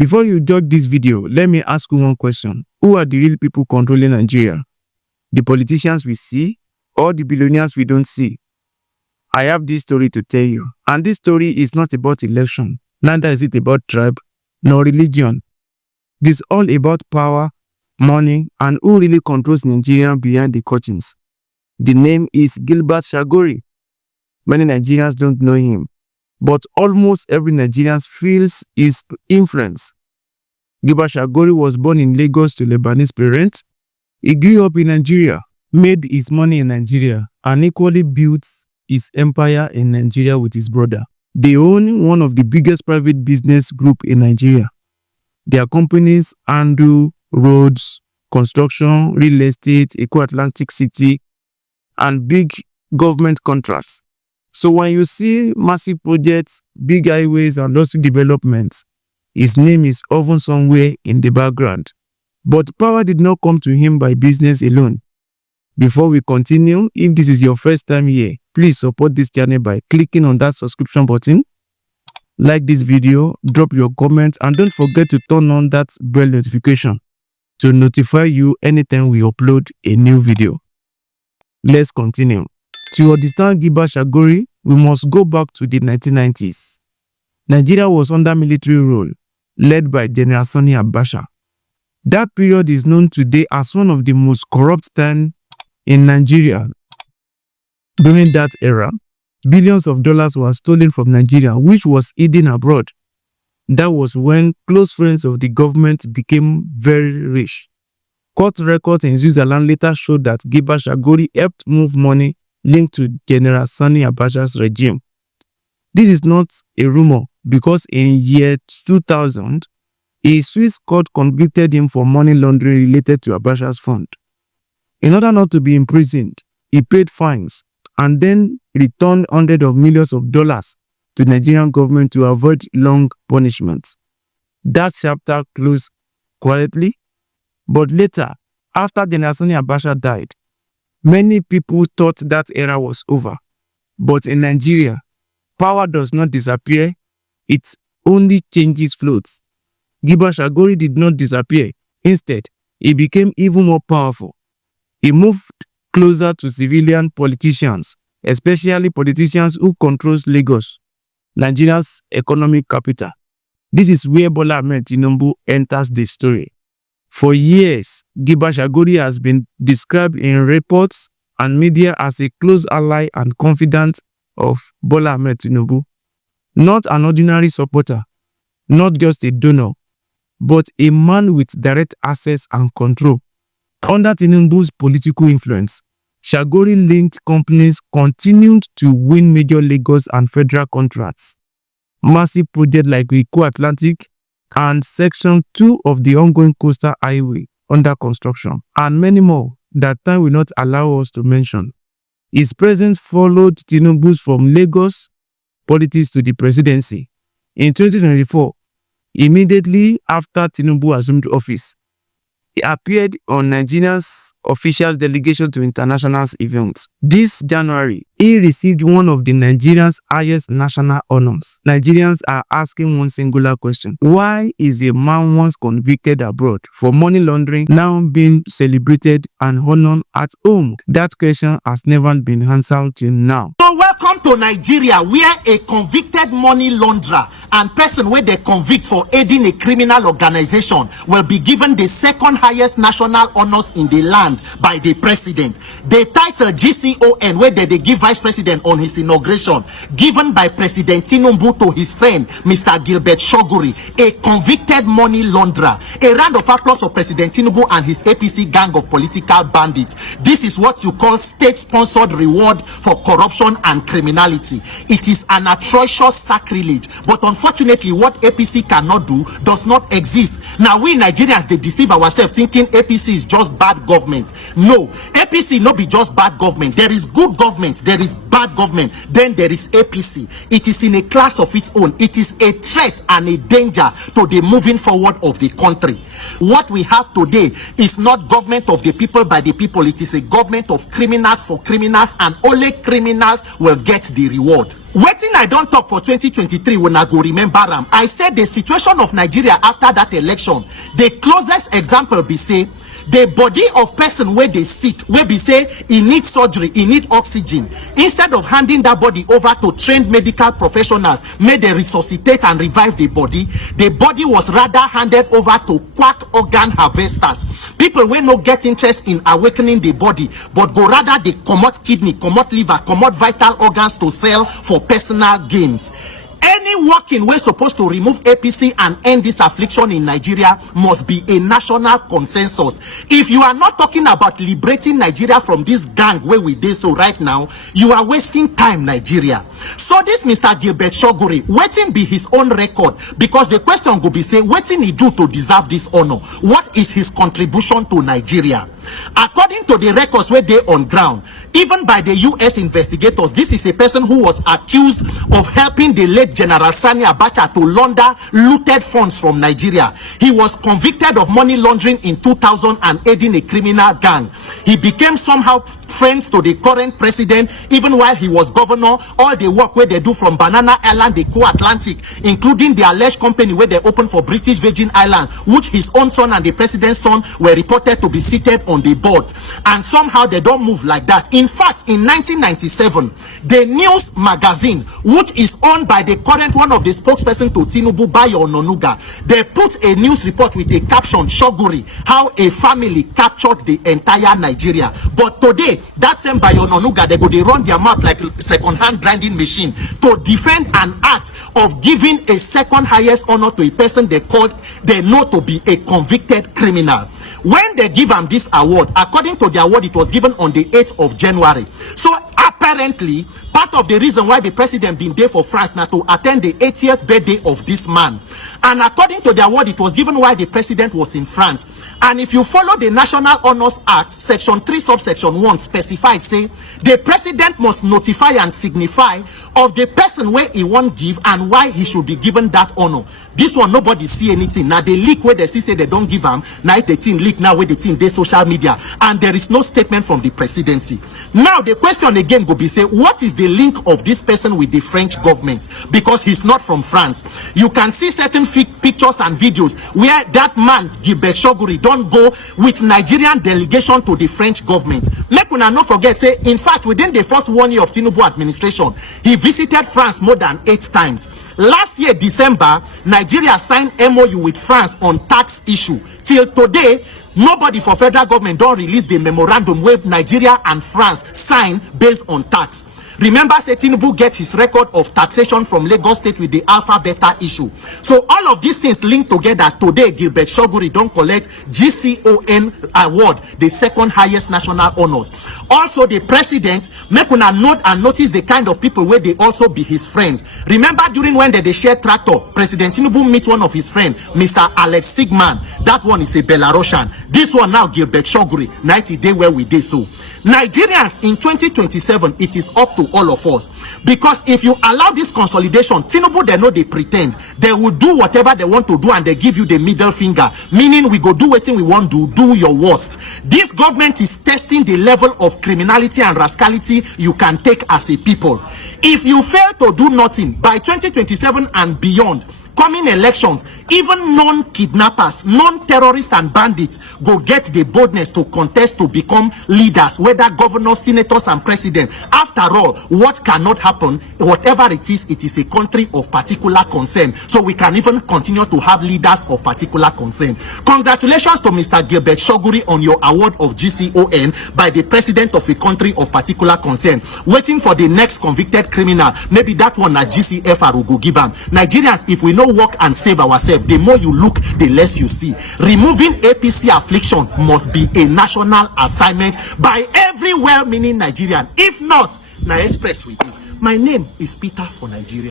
Before you judge this video, let me ask you one question. Who are the real people controlling Nigeria? The politicians we see or the billionaires we don't see? I have this story to tell you. And this story is not about election. Neither is it about tribe nor religion. It is all about power, money, and who really controls Nigeria behind the curtains. The name is Gilbert Chagoury. Many Nigerians don't know him, but almost every Nigerian feels his influence. Gilbert Chagoury was born in Lagos to Lebanese parents. He grew up in Nigeria, made his money in Nigeria, and equally built his empire in Nigeria with his brother. They own one of the biggest private business groups in Nigeria. Their companies handle roads, construction, real estate, Eco-Atlantic City, and big government contracts. So when you see massive projects, big highways, and industry developments, his name is often somewhere in the background. But power did not come to him by business alone. Before we continue, if this is your first time here, please support this channel by clicking on that subscription button. Like this video, drop your comments, and don't forget to turn on that bell notification to notify you anytime we upload a new video. Let's continue. To understand Gilbert Chagoury, we must go back to the 1990s. Nigeria was under military rule, led by General Sani Abacha. That period is known today as one of the most corrupt times in Nigeria. During that era, billions of dollars were stolen from Nigeria, which was hidden abroad. That was when close friends of the government became very rich. Court records in Switzerland later showed that Gilbert Chagoury helped move money linked to General Sani Abacha's regime. This is not a rumor because in year 2000, a Swiss court convicted him for money laundering related to Abacha's fund. In order not to be imprisoned, he paid fines and then returned hundreds of millions of dollars to the Nigerian government to avoid long punishments. That chapter closed quietly, but later, after General Sani Abacha died, many people thought that era was over. But in Nigeria, power does not disappear, it only changes floats. Gilbert Chagoury did not disappear. Instead, he became even more powerful. He moved closer to civilian politicians, especially politicians who control Lagos, Nigeria's economic capital. This is where Bola Ahmed Tinubu enters the story. For years, Gilbert Chagoury has been described in reports and media as a close ally and confidant of Bola Ahmed Tinubu. Not an ordinary supporter, not just a donor, but a man with direct access and control. Under Tinubu's political influence, Chagoury-linked companies continued to win major Lagos and federal contracts. Massive projects like Eco-Atlantic and Section 2 of the ongoing coastal highway under construction, and many more that time will not allow us to mention. His presence followed Tinubu's from Lagos politics to the presidency. In 2024, immediately after Tinubu assumed office, he appeared on Nigeria's official delegation to international events. This January, he received one of the Nigerians' highest national honors. Nigerians are asking one singular question. Why is a man once convicted abroad for money laundering now being celebrated and honored at home? That question has never been answered till now. So welcome to Nigeria, where a convicted money launderer and person where they convict for aiding a criminal organization will be given the second highest national honors in the land by the president. The title GCON, where they give vice president on his inauguration, given by President Tinubu to his friend Mr. Gilbert Chagoury, a convicted money launderer. A round of applause for President Tinubu and his APC gang of political bandits. This is what you call state-sponsored reward for corruption and criminality. It is an atrocious sacrilege, but unfortunately what APC cannot do does not exist. Now we Nigerians, they deceive ourselves thinking APC is just bad government. No, APC not be just bad government. There is good government, there is bad government, then there is APC. It is in a class of its own. It is a threat and a danger to the moving forward of the country. What we have today is not government of the people by the people. It is a government of criminals for criminals, and only criminals will get the reward. Wetin I don talk for 2023 when I go remember am. I said the situation of Nigeria after that election, the closest example be say the body of person wey dey sick, wey be say e need surgery, e need oxygen, instead of handing that body over to trained medical professionals make dem resuscitate and revive the body was rather handed over to quack organ harvesters, people wey no get interest in awakening the body but go rather dey comot kidney, comot liver, comot vital organs to sell for personal gains. Any working wey supposed to remove APC and end this affliction in Nigeria must be a national consensus. If you are not talking about liberating Nigeria from this gang where we dey so right now, you are wasting time, Nigeria. So this Mr. Gilbert Chagoury, wetin be his own record? Because the question go be say, wetin he do to deserve this honor? What is his contribution to Nigeria? According to the records where they on ground, even by the US investigators, this is a person who was accused of helping the late General Sani Abacha to launder looted funds from Nigeria. He was convicted of money laundering in 2000 and aiding a criminal gang. He became somehow friends to the current president even while he was governor. All the work where they do from Banana Island, the Co-Atlantic, including the alleged company where they opened for British Virgin Island, which his own son and the president's son were reported to be seated on the board. And somehow they don't move like that. In fact, in 1997, the news magazine, which is owned by the current one of the spokesperson to Tinubu, Bayo Ononuga, they put a news report with a caption, Chagoury, how a family captured the entire Nigeria. But today, that same Bayo Ononuga, they run their mouth like second-hand grinding machine to defend an act of giving a second highest honor to a person they know to be a convicted criminal. When they give him this award, according to the award, it was given on the 8th of January. So apparently, part of the reason why the president been there for France now to attend the 80th birthday of this man. And according to the award, it was given while the president was in France. And if you follow the National Honors Act, section 3, subsection 1 specifies, say, the president must notify and signify of the person where he won't give and why he should be given that honor. This one, nobody see anything. Now, the leak where they say they don't give him, now the thing leak now where the thing they social media. And there is no statement from the presidency. Now, the question again go be say, what is the link of this person with the French government? Because he's not from France. You can see certain pictures and videos where that man, Gilbert Chagoury, don't go with Nigerian delegation to the French government. Make una not forget, say, in fact, within the first 1 year of Tinubu administration, he visited France more than 8 times. Last year, December, Nigeria signed MOU with France on tax issue. Till today, nobody for federal government don't release the memorandum where Nigeria and France sign based on tax. Remember, say Tinubu get his record of taxation from Lagos State with the Alpha Beta issue. So all of these things linked together. Today, Gilbert Chagoury don't collect GCON award, the second highest national honors. Also, the president make una note and notice the kind of people where they also be his friends. Remember, during when they share tractor, President Tinubu meet one of his friends, Mr. Alex Sigman. That one is a Belarusian. This one now, Gilbert Chagoury, 90 day where we did so. Nigerians in 2027, it is up to all of us, because if you allow this consolidation, Tinubu, they know they pretend they will do whatever they want to do and they give you the middle finger, meaning we go do what we want to do your worst. This government is testing the level of criminality and rascality you can take as a people. If you fail to do nothing by 2027 and beyond, coming elections, even non-kidnappers, non-terrorists and bandits go get the boldness to contest to become leaders, whether governors, senators and president. After all, what cannot happen, whatever it is a country of particular concern. So we can even continue to have leaders of particular concern. Congratulations to Mr. Gilbert Chagoury on your award of GCON by the president of a country of particular concern. Waiting for the next convicted criminal, maybe that one at GCFR will go give him. Nigerians, if we know work and save ourselves, the more you look, the less you see. Removing APC affliction must be a national assignment by every well-meaning Nigerian. If not, na express with you. My name is Peter for Nigeria.